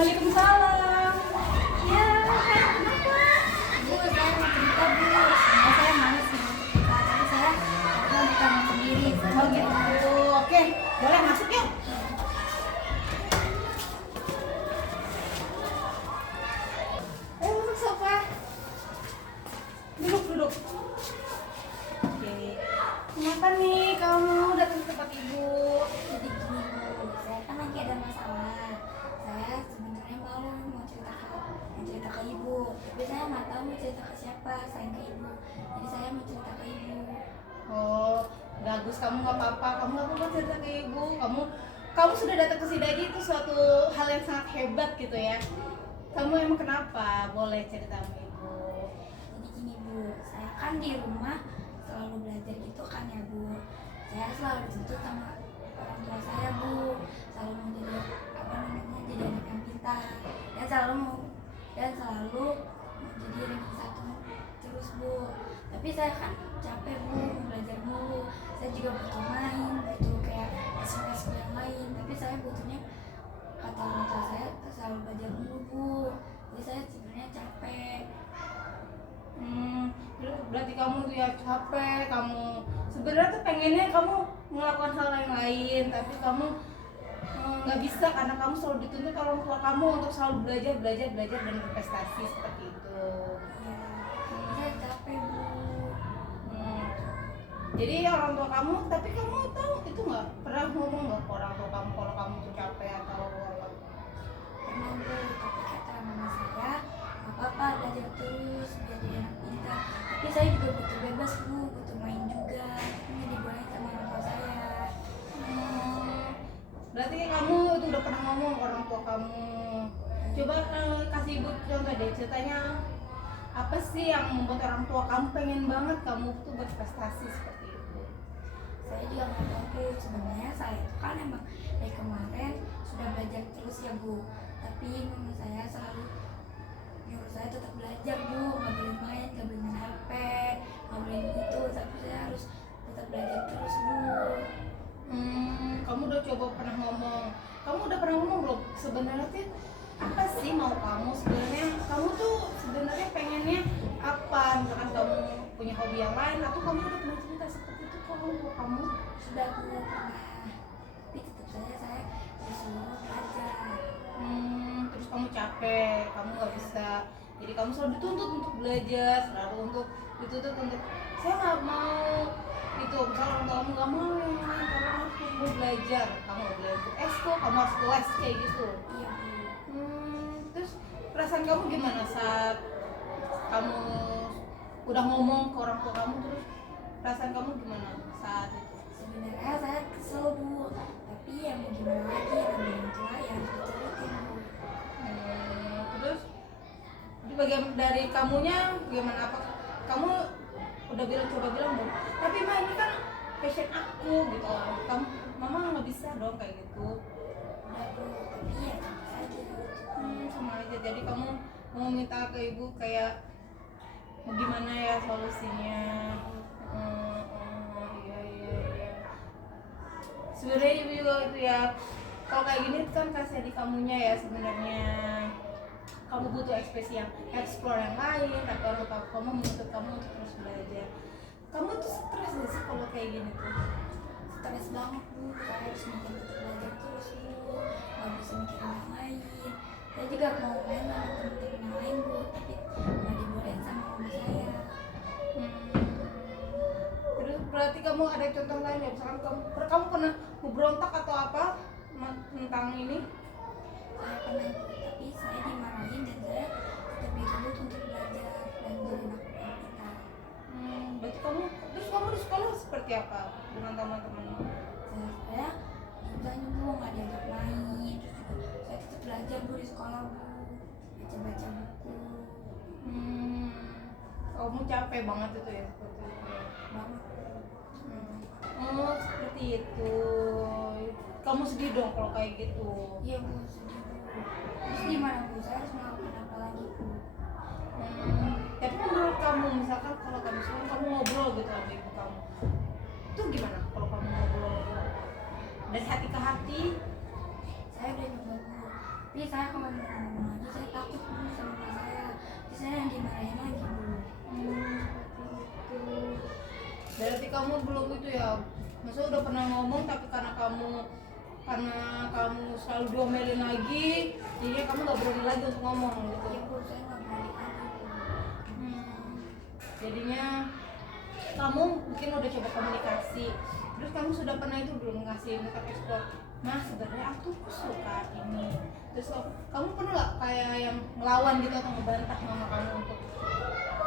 Waalaikumsalam. Ya, kenapa? Bu, saya mau cerita bu. Sebenarnya saya malas sih mau cerita, tapi saya mau bukan sendiri. Oh gitu. Oke, boleh masuk yuk. Ayo masuk sofa. Duduk, duduk. Oke. Kenapa nih kamu datang ke tempat ibu? Jadi gini bu, saya kan lagi ada masalah. Saya sebenarnya malu mau cerita ke ibu, tapi saya nggak tahu mau cerita ke siapa selain ke ibu. Jadi saya mau cerita ke ibu. Oh, bagus, kamu nggak apa-apa. Kamu nggak apa-apa cerita ke ibu. Kamu sudah datang ke sini aja, itu suatu hal yang sangat hebat gitu ya. Kamu emang kenapa? Boleh cerita sama ibu. Jadi gini bu, saya kan di rumah selalu belajar gitu kan ya bu. Saya selalu dituntut sama orang tua saya bu, selalu mau jadi apa namanya, jadi anak yang pintar, dan selalu mau jadi ranking satu terus bu. Tapi saya kan capek bu, mau belajar mulu. Saya juga butuh main, butuh kayak esok yang lain. Tapi saya butuhnya, kata orang tua saya, selalu belajar mulu bu. Jadi saya sebenarnya capek. Berarti kamu tuh ya capek, kamu sebenarnya tuh pengennya kamu melakukan hal yang lain, tapi kamu nggak bisa karena kamu selalu dituntut orang tua kamu untuk selalu belajar dan berprestasi seperti itu. Ya, saya capek bu. Hmm, Jadi orang tua kamu, tapi kamu tahu itu nggak pernah ngomong nggak ke orang tua kamu kalau kamu tuh capek atau apa? Pernah bu, tapi kata mama saya, nggak apa-apa belajar terus biar jadi anak pintar. Tapi saya juga butuh bebas bu, butuh main juga. Ini dibolehin sama orang tua saya. Berarti kamu itu udah pernah ngomong ke orang tua kamu. Coba kasih ibu contoh deh, ceritanya apa sih yang membuat orang tua kamu pengen banget kamu tuh berprestasi seperti itu? Saya juga nggak tahu bu, sebenarnya saya itu kan emang dari kemarin sudah belajar terus ya bu. Tapi mama saya selalu nyuruh saya tetap belajar bu, nggak boleh main, nggak boleh main HP, nggak boleh itu. Tapi saya harus tetap belajar terus bu. Kamu udah coba pernah ngomong? Kamu udah pernah ngomong belum? Sebenarnya tuh apa sih mau kamu sebenarnya? Kamu tuh sebenarnya pengennya apa? Misalkan kamu punya hobi yang lain atau kamu udah pernah cerita seperti itu ke orang tua kamu? Sudah bu pernah, tapi tetap saja saya disuruh belajar. Terus kamu capek, kamu nggak bisa, jadi kamu selalu dituntut untuk belajar, selalu untuk dituntut untuk saya nggak mau itu. Misalnya orang tua kamu nggak mau yang lain, kamu harus mau belajar, kamu nggak boleh ikut esko, kamu harus les kayak gitu. Iya bu. Terus perasaan kamu gimana saat kamu udah ngomong ke orang tua kamu, terus perasaan kamu gimana saat itu? Sebenarnya saya kesel bu, tapi ya mau gimana lagi, namanya orang tua ya harus diturutin bu. Terus di bagian dari kamunya gimana, apa kamu udah coba bilang belum? Tapi mah ini kan passion aku gitu, kamu mama nggak bisa dong kayak gitu. Udah bu, tapi ya sama saja. Sama aja, jadi kamu mau minta ke ibu kayak mau gimana ya solusinya. Iya iya iya, sebenarnya ibu juga itu ya, kalau kayak gini kan kasih di kamunya ya sebenarnya. Kamu butuh ekspresi yang explore yang lain, tapi orang tua kamu menuntut kamu untuk terus belajar. Kamu tuh stres gak sih kalau kayak gini tuh? Stres banget bu, saya harus mikir tetap belajar terus bu, nggak bisa mikirin yang lain. Saya juga mau main sama temen-temen yang lain bu, tapi nggak dibolehin sama mama saya. Terus berarti kamu ada contoh lain ya, misalkan kamu pernah berontak atau apa tentang ini? Saya pernah bu, tapi saya dimarahin dan saya tetap dituntut untuk belajar dan jadi anak yang pintar. Berarti kamu di sekolah seperti apa dengan teman-teman? Saya ditanya bu nggak diajak main, terus juga saya tetap belajar bu di sekolah bu, baca-baca buku. Kamu capek banget itu ya seperti itu ya? Banget. Oh seperti itu. Kamu sedih dong kalau kayak gitu. Iya bu, sedih bu. Terus gimana bu, saya harus melakukan apa lagi bu? Tapi menurut kamu, misalkan kalau kamu ngobrol gitu sama ibu kamu, itu gimana kalau kamu ngobrol dari hati ke hati? Saya udah nyoba bu, Tapi saya kalau mau ngomong lagi saya takut bu sama mama saya, jadi saya yang dimarahin lagi bu. Gitu. Berarti kamu belum itu ya, maksudnya udah pernah ngomong tapi karena kamu selalu diomelin lagi, jadinya kamu nggak berani lagi untuk ngomong gitu. Ya bu, saya nggak berani lagi bu. Jadinya kamu mungkin udah coba komunikasi, terus kamu sudah pernah itu belum ngasih ungkap ekspor, mas sebenarnya aku tuh suka ini, terus kamu pernah nggak kayak yang ngelawan gitu atau ngebantah mama kamu untuk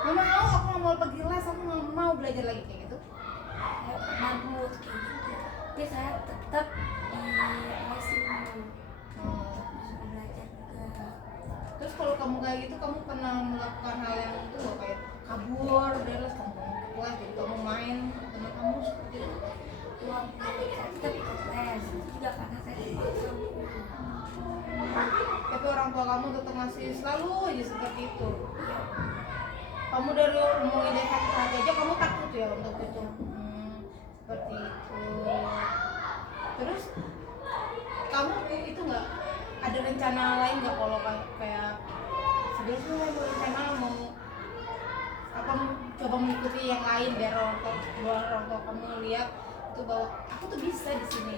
mama mau aku nggak mau pergi les, aku nggak mau belajar lagi kayak gitu? Saya pernah bu kayak gitu, tapi saya tetap dikasih bu, disuruh belajar juga. Terus kalau kamu kayak gitu, kamu pernah melakukan hal yang itu loh, kayak kabur dari les, kamu ke kelas jadi kamu main teman kamu seperti itu? Uang bu, saya tetap ikut les juga karena saya dipaksa bu. Tapi orang tua kamu tetap masih selalu aja seperti itu. Iya bu. Kamu dari ngomongin dari hati hati aja kamu takut ya untuk itu. Seperti itu. Terus kamu itu nggak ada rencana lain nggak kalau kayak sebenarnya mau rencana mau apa, coba mengikuti yang lain biar orang tua kamu lihat itu bahwa aku tuh bisa di sini.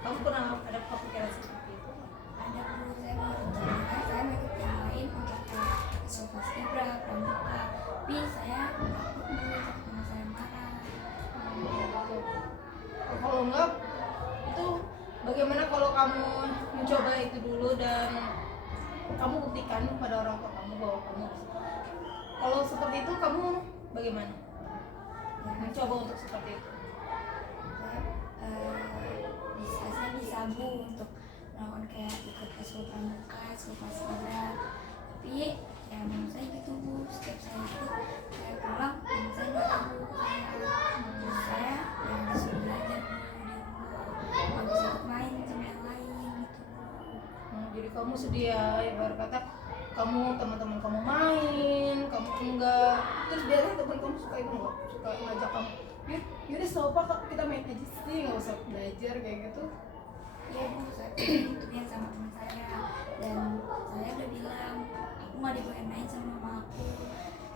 Kamu pernah ada kepikiran seperti itu? Ada bu, saya mau rencanakan saya mau ikut yang lain untuk ke Sofas Ibra, Pramuka, tapi saya takut bu sama saya marah. Kalau enggak itu bagaimana kalau kamu mencoba itu dulu dan kamu buktikan pada orang tua kamu bahwa kamu bisa. Kalau seperti itu kamu bagaimana mencoba untuk seperti itu? Saya bisa bu untuk melakukan kayak ikut eskul pramuka, eskul paskibra, tapi ya menurut saya gitu bu, setiap saya ikut saya pulang menurut saya nggak tahu terus saya yang disuruh belajar bu di rumah, nggak bisa ikut main sama yang lain gitu bu. Jadi kamu sedia, ibarat kata kamu teman-teman kamu main, kamu enggak, terus biasanya teman kamu suka itu enggak, suka ngajak kamu, yaudah sopa kita main aja sih, nggak usah belajar kayak gitu? Iya bu, saya gituin sama teman saya dan saya udah bilang aku nggak dibolehin main sama mama aku,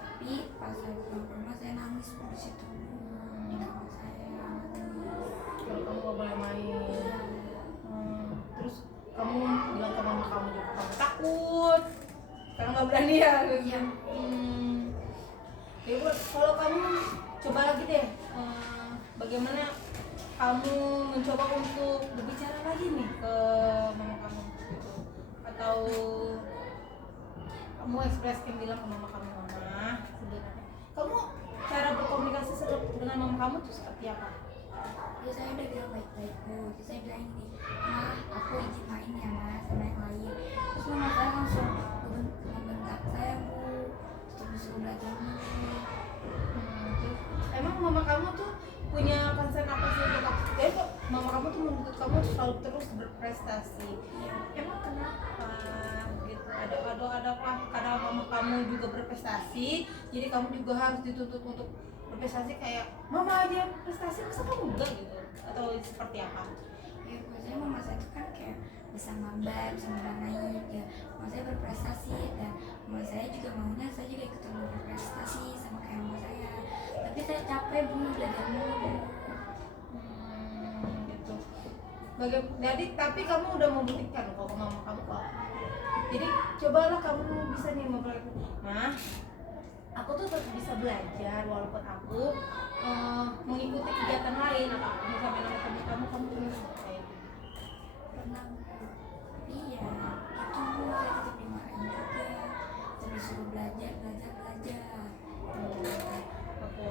tapi pas saya pulang ke rumah saya nangis bu di situ di kamar saya nangis. Kalau kamu nggak boleh main, terus kamu bilang ke mama kamu juga kamu takut karena nggak berani ya gitu. Iya. Ya Bu, kalau kamu coba lagi deh, bagaimana kamu mencoba untuk berbicara lagi nih ke mama kamu gitu, atau kamu ekspresikan bilang ke mama kamu, mama sebenarnya kamu cara berkomunikasi dengan mama kamu tuh seperti apa? Ya saya udah bilang baik-baik bu, terus saya bilang ini, mah aku izin main ya mas sama yang lain, terus mama saya langsung membentak saya bu, terus disuruh belajar dulu. Terus, emang mama kamu tuh punya concern apa sih untuk kamu? Jadi kok mama kamu tuh menuntut kamu selalu terus berprestasi. Emang kenapa? Gitu. Ada apa? Karena mama kamu juga berprestasi, jadi kamu juga harus dituntut untuk berprestasi kayak mama aja prestasi, masa kamu enggak gitu? Atau seperti apa? Ya biasanya mama saya itu kan kayak bisa gambar, bisa mewarnai ya, mama saya berprestasi dan mama saya juga maunya saya juga ikutan berprestasi sama kayak mama saya, tapi saya capek bu belajar mulu. Gitu. Jadi tapi kamu udah membuktikan kalau ke mama kamu kok. Jadi cobalah kamu bisa nih memperlakukan, mah aku tuh tetap bisa belajar walaupun aku mengikuti kegiatan lain, atau aku sampai nama teman kamu terus kayak gitu. Pernah bu, tapi ya itu bu saya tetap dimarahin juga, saya disuruh belajar. Oke.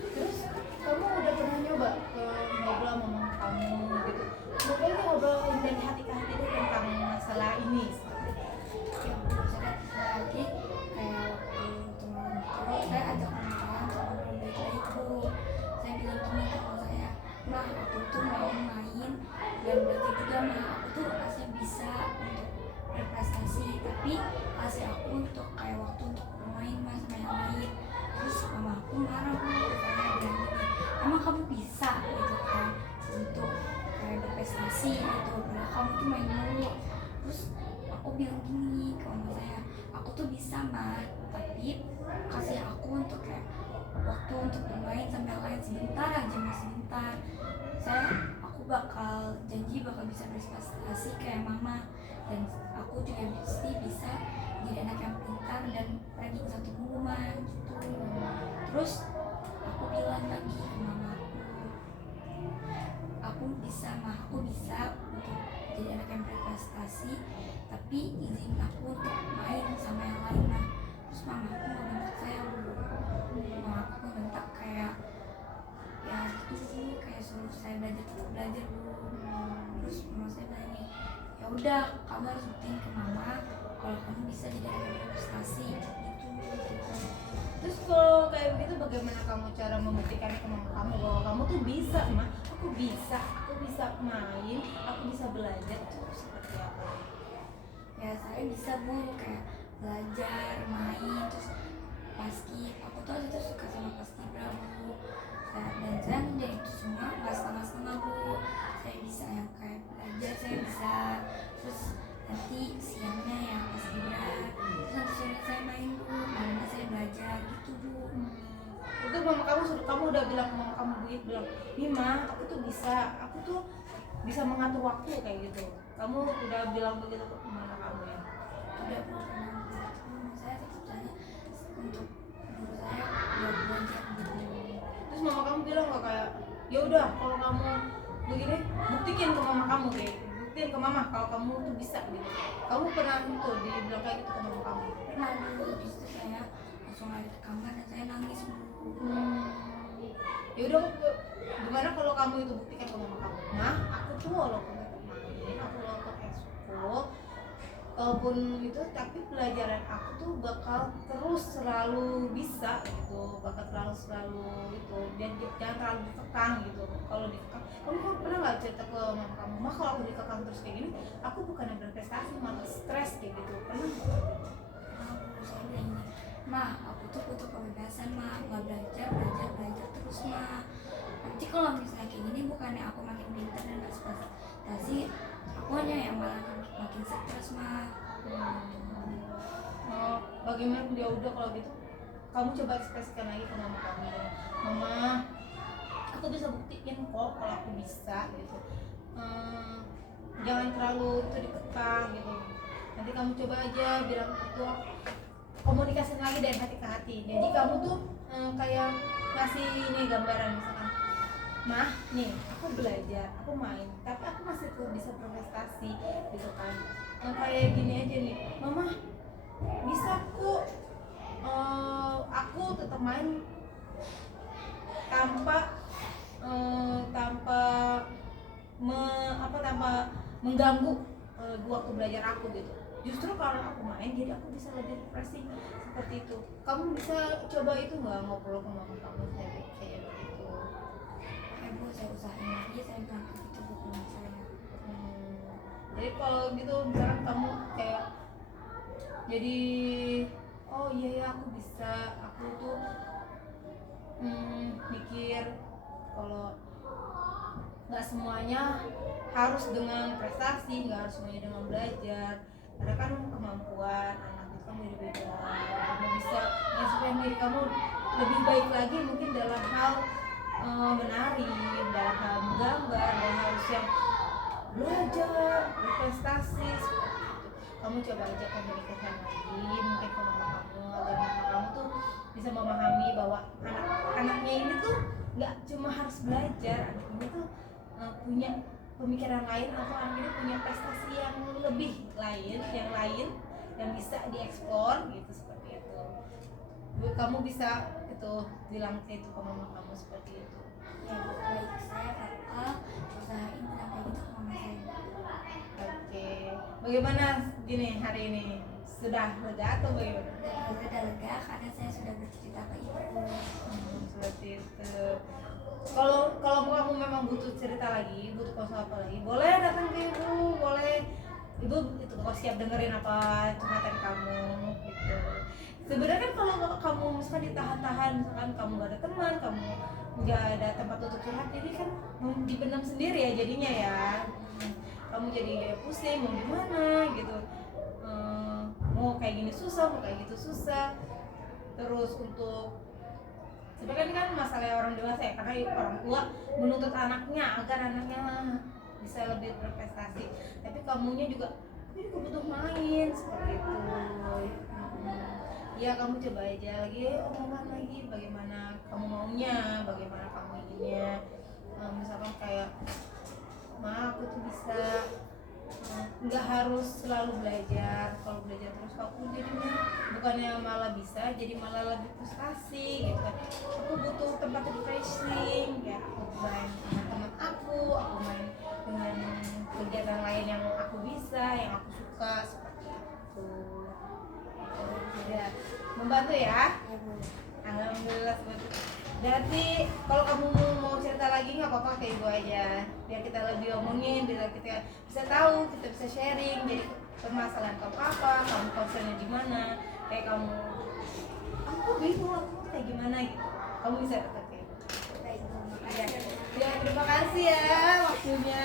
Terus kamu udah pernah nyoba ngobrol sama mama kamu gitu? Ngobrolin dari hati ke hati deh tentang masalah ini. Ya bu, saya lagi kayak waktu teman itu saya ajak kenalan sama orang baik-baik bu, saya bilang gini kalau saya, mah aku tuh mau main dan belajar juga mah, aku tuh rasanya bisa untuk berprestasi, tapi kasih aku untuk kayak waktu untuk bermain mas sama yang lain. Terus mama aku marah bu, saya bilang gini, emang kamu bisa gitu kan untuk kayak berprestasi gitu, padahal kamu tuh main mulu. Terus aku bilang gini ke mama saya, aku tuh bisa mah, tapi kasih aku untuk kayak waktu untuk bermain sampai lain sebentar aja mas, sebentar. Aku bakal janji bakal bisa berprestasi kayak mama, dan aku juga pasti bisa jadi anak yang pintar dan ranking satu rumah gitu. Terus aku bilang lagi ke mama aku bisa mah, aku bisa untuk jadi anak yang berprestasi, tapi izin aku untuk main sama yang lain mah. Terus mama aku ngebentak saya bu, mama aku ngebentak kayak ya gitu sih, kayak suruh saya belajar tetap belajar bu. Terus mama saya bilang ya udah kamu harus buktiin ke mama kalau kamu bisa jadi anak yang berprestasi gitu. Terus kalau kayak begitu bagaimana kamu cara membuktikan ke mama kamu bahwa kamu tuh bisa mah, aku bisa main, aku bisa belajar tuh seperti apa? Ya saya bisa bu, kayak belajar main, terus paski aku tuh itu suka sama paskibra bu. Dan saya menjadi itu semua nggak setengah-setengah bu. Saya bisa yang kayak belajar, saya bisa, terus nanti siangnya yang paskibra, terus nanti sore saya main bu, malamnya saya belajar gitu bu. Itu mama kamu kamu udah bilang ke mama kamu begitu, bilang Mima aku tuh bisa mengatur waktu kayak gitu, kamu udah bilang begitu ke mama kamu ya? Udah bu, karena saya tetap tanya untuk guru saya buat belajar gitu. Terus mama kamu bilang nggak kayak ya udah kalau kamu begini buktikan ke mama kamu, kayak buktiin ke mama kalau kamu tuh bisa gitu? Kamu pernah tuh dibilang kayak gitu ke mama kamu? Pernah dulu, disitu saya langsung lari ke kamar dan saya nangis bu. Ya udah, gimana kalau kamu itu buktikan ke mama kamu, mah aku tuh walaupun tetap main, aku walaupun ekskul, walaupun itu, tapi pelajaran aku tuh bakal terus selalu bisa gitu, bakal selalu itu, dan jangan terlalu dikekang gitu. Kalau dikekang, kamu pernah nggak cerita ke mama kamu, mah kalau aku dikekang terus kayak gini, aku bukannya berprestasi malah stres kayak gitu, pernah nggak? Saya bilang ini, ma aku tuh butuh kebebasan ma, nggak belajar terus ma. Nanti kalau misalnya kayak gini bukannya aku makin pintar dan berprestasi, aku hanya yang malah makin stres ma. Bagaimana dia udah kalau gitu, kamu coba ekspresikan lagi ke mama kamu, mama aku bisa buktiin kok kalau aku bisa gitu. Jangan terlalu itu dikekang gitu, nanti kamu coba aja bilang itu, komunikasi lagi dari hati ke hati. Jadi kamu tuh kayak ngasih ini gambaran, misalkan mah nih aku belajar, aku main, tapi aku masih tuh bisa berprestasi gitu kan. Kayak gini aja nih, mama bisa kok, aku tetap main tanpa tanpa tanpa mengganggu waktu belajar aku gitu. Justru kalau aku main jadi aku bisa lebih refreshing seperti itu. Kamu bisa coba itu nggak, ngobrol ke mama kamu kayak begitu? Bu, saya usahain lagi, saya bilang gitu bu ke mama saya. Jadi kalau gitu misalkan kamu kayak jadi oh iya ya aku bisa, aku tuh mikir kalau nggak semuanya harus dengan prestasi, nggak harus semuanya dengan belajar, karena kan kemampuan anak itu kan beda-beda. Kamu bisa supaya diri kamu lebih baik lagi mungkin dalam hal menari, dalam hal menggambar, dalam hal yang belajar, berprestasi seperti itu. Kamu coba aja komunikasikan lagi mungkin ke mama kamu, agar mama kamu tuh bisa memahami bahwa anak-anaknya ini tuh nggak cuma harus belajar, anak ini tuh punya pemikiran lain, atau anak ini punya prestasi yang lebih lain, yang bisa dieksplor gitu, seperti itu. Kamu bisa itu bilang itu ke mama kamu seperti itu. Ya bu, baik, saya bakal usahain bilang kayak gitu ke mama saya. Oke, bagaimana gini hari ini? Sudah lega atau bagaimana? Udah lega karena saya sudah bercerita ke ibu. Seperti itu. Kalau kamu memang butuh cerita lagi, butuh konsul apa lagi, boleh datang ke ibu, boleh. Ibu itu kok siap dengerin apa curhatan kamu gitu. Sebenarnya kan kalau kamu misalkan ditahan-tahan, misalkan kamu gak ada teman, kamu nggak ada tempat untuk curhat, jadi kan dipendam sendiri ya jadinya ya. Kamu jadi kayak pusing mau gimana gitu. mau kayak gini susah, mau kayak gitu susah. Terus untuk sebenarnya kan masalah orang dewasa ya, karena orang tua menuntut anaknya agar anaknya bisa lebih berprestasi, tapi kamunya juga ini butuh main seperti itu. Ya kamu coba aja lagi omongan lagi bagaimana kamu maunya, bagaimana kamu inginnya. Misalkan kayak ma aku tuh bisa nggak harus selalu belajar, kalau belajar terus aku jadinya bukannya malah bisa, jadi malah lebih frustasi gitu kan. Aku butuh tempat refreshing, ya aku main sama teman aku main dengan kegiatan lain yang aku bisa, yang aku suka seperti itu. Ya, membantu ya. Ya Bu. Alhamdulillah seperti itu. Jadi kalau kamu mau cerita lagi nggak apa-apa ke ibu aja, biar kita lebih omongin, biar kita bisa tahu, kita bisa sharing. Jadi permasalahan kamu apa, kamu concernnya di mana, kayak kamu bingung aku kayak gimana gitu, kamu bisa tetap kayak gitu. Baik Bu, Ya, makasih. ya terima kasih ya waktunya.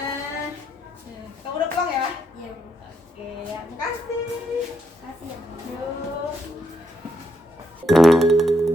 Kamu udah pulang ya? Iya Bu. Oke, ya, terima kasih. Makasih ya Bu. Yuk.